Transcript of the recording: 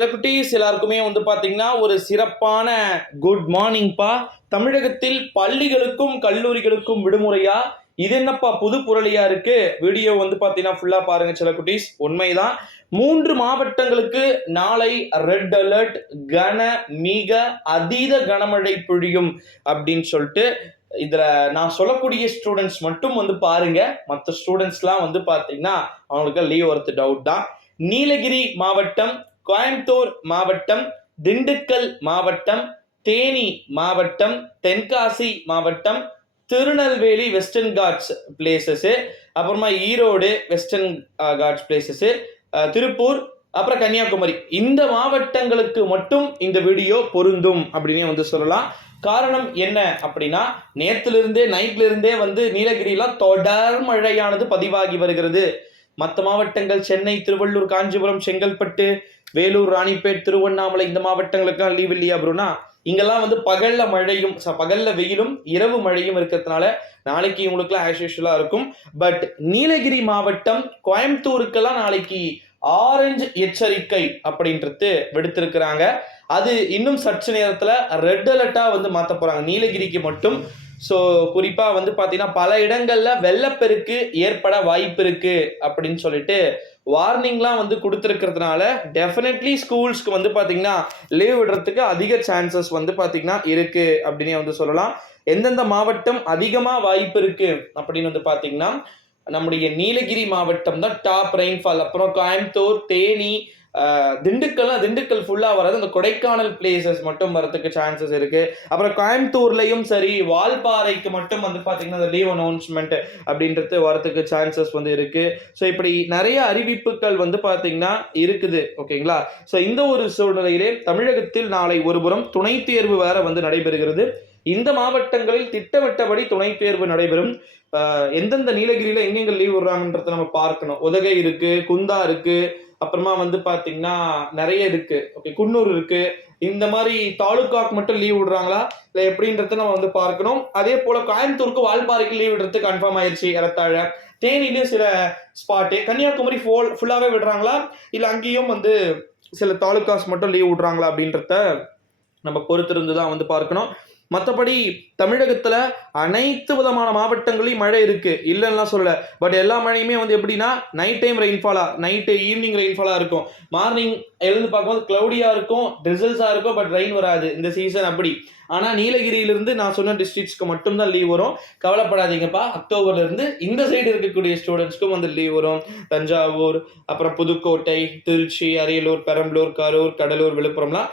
சில குட்டீஸ் எல்லாருக்குமே வந்து பார்த்தீங்கன்னா ஒரு சிறப்பான குட் மார்னிங்ப்பா தமிழகத்தில் பள்ளிகளுக்கும் கல்லூரிகளுக்கும் விடுமுறையா? இது என்னப்பா புது புரளியா இருக்கு? வீடியோ வந்து பாத்தீங்கன்னா ஃபுல்லாக பாருங்க சில குட்டீஸ். உண்மைதான். மூன்று மாவட்டங்களுக்கு நாளை ரெட் அலர்ட் கன மிக அதீத கனமழை பொழியும் அப்படின்னு சொல்லிட்டு இதுல நான் சொல்லக்கூடிய ஸ்டூடெண்ட்ஸ் மட்டும் வந்து பாருங்க. மற்ற ஸ்டூடெண்ட்ஸ்லாம் வந்து பாத்தீங்கன்னா அவங்களுக்கு லீவ் வரது டவுட் தான். நீலகிரி மாவட்டம் கோயம்புத்தூர் மாவட்டம் திண்டுக்கல் மாவட்டம் தேனி மாவட்டம் தென்காசி மாவட்டம் திருநெல்வேலி வெஸ்டர்ன் காட்ஸ் பிளேசஸ்ஸு அப்புறமா Erode western ghats places Tiruppur அப்புறம் கன்னியாகுமரி. இந்த மாவட்டங்களுக்கு மட்டும் இந்த வீடியோ பொருந்தும் அப்படின்னே வந்து சொல்லலாம். காரணம் என்ன அப்படின்னா நேத்திலிருந்தே நைட்லேருந்தே வந்து நீலகிரிலாம் தொடர் மழையானது பதிவாகி வருகிறது. மற்ற மாவட்டங்கள் சென்னை திருவள்ளூர் காஞ்சிபுரம் செங்கல்பட்டு வேலூர் ராணிப்பேட் திருவண்ணாமலை இந்த மாவட்டங்களுக்கெல்லாம் லீவ் இல்லையா ப்ரோனா இங்கெல்லாம் வந்து பகல்ல மழையும் ச- பகல்ல வெயிலும் இரவு மழையும் இருக்கிறதுனால நாளைக்கு இவங்களுக்குலாம் ஆஸ் யூஷுவலாக இருக்கும். பட் நீலகிரி மாவட்டம் கோயம்புத்தூருக்கெல்லாம் நாளைக்கு ஆரஞ்சு எச்சரிக்கை அப்படின்றது விடுத்திருக்கிறாங்க. அது இன்னும் சற்று நேரத்தில் ரெட் அலர்ட்டாக வந்து மாற்ற போகிறாங்க நீலகிரிக்கு மட்டும் ஸோ குறிப்பாக வந்து பார்த்தீங்கன்னா பல இடங்களில் வெள்ளப்பெருக்கு ஏற்பட வாய்ப்பு இருக்குது அப்படின்னு சொல்லிட்டு வார்னிங்லாம் வந்து கொடுத்துருக்கிறதுனால டெஃபினெட்லி ஸ்கூல்ஸ்க்கு வந்து பார்த்தீங்கன்னா லீவ் விடுறதுக்கு அதிக சான்சஸ் வந்து பார்த்தீங்கன்னா இருக்குது அப்படின்னே வந்து சொல்லலாம். எந்தெந்த மாவட்டம் அதிகமாக வாய்ப்பு இருக்குது அப்படின்னு வந்து பார்த்தீங்கன்னா நம்முடைய நீலகிரி மாவட்டம் தான் டாப் ரெயின்ஃபால் அப்புறம் கோயம்புத்தூர் தேனி திண்டுக்கல்லாம் திண்டுக்கல் ஃபுல்லாக வராது அந்த கொடைக்கானல் பிளேசஸ் மட்டும் வரதுக்கு சான்சஸ் இருக்குது அப்புறம் கோயம்புத்தூர்லையும் சரி வால்பாறைக்கு மட்டும் வந்து பார்த்தீங்கன்னா அந்த லீவ் அனௌன்ஸ்மெண்ட் அப்படின்றது வரதுக்கு சான்சஸ் வந்து இருக்குது ஸோ இப்படி நிறைய அறிவிப்புகள் வந்து பார்த்தீங்கன்னா இருக்குது ஓகேங்களா ஸோ இந்த ஒரு சூழ்நிலையிலே தமிழகத்தில் நாளை ஒருபுறம் துணை தேர்வு வேற வந்து நடைபெறுகிறது. இந்த மாவட்டங்களில் திட்டமிட்டபடி துணை தேர்வு நடைபெறும். எந்தெந்த நீலகிரியில் எங்கெங்க லீவ் விடுறாங்கன்றத நம்ம பார்க்கணும். உதகை இருக்குது குந்தா இருக்குது அப்புறமா வந்து பார்த்தீங்கன்னா நிறைய இருக்கு. ஓகே குன்னூர் இருக்கு. இந்த மாதிரி தாலுக்காக்கு மட்டும் லீவ் விடுறாங்களா? இல்லை எப்படின்றத நம்ம வந்து பார்க்கணும். அதே போல கோயம்புத்தூருக்கு வால்பாறைக்கு லீவ் விடுறது கன்ஃபார்ம் ஆயிடுச்சு இறத்தாழ தேனிலையும் சில ஸ்பாட்டு கன்னியாகுமரி ஃபோல் ஃபுல்லாகவே விடுறாங்களா? இல்லை அங்கேயும் வந்து சில தாலுக்காஸ் மட்டும் லீவ் விடுறாங்களா அப்படின்றத நம்ம பொறுத்திருந்து தான் வந்து பார்க்கணும். மற்றபடி தமிழகத்தில் அனைத்து விதமான மாவட்டங்களையும் மழை இருக்குது இல்லைன்னா சொல்லலை. பட் எல்லா மழையுமே வந்து எப்படின்னா நைட் டைம் ரெயின்ஃபாலா நைட்டு ஈவினிங் ரெயின்ஃபாலாக இருக்கும். மார்னிங் எழுந்து பார்க்கும்போது க்ளவுடியாக இருக்கும் ட்ரிசல்ஸாக இருக்கும் பட் ரெயின் வராது. இந்த சீசன் அப்படி. ஆனால் நீலகிரியிலிருந்து நான் சொன்ன டிஸ்ட்ரிக்ட்ஸ்க்கு மட்டும்தான் லீவ் வரும். கவலைப்படாதீங்கப்பா. அக்டோபர்லேருந்து இந்த சைடு இருக்கக்கூடிய ஸ்டூடெண்ட்ஸ்க்கும் வந்து லீவ் வரும். தஞ்சாவூர் அப்புறம் புதுக்கோட்டை திருச்சி அரியலூர் பெரம்பலூர் கரூர் கடலூர் விழுப்புரம்லாம்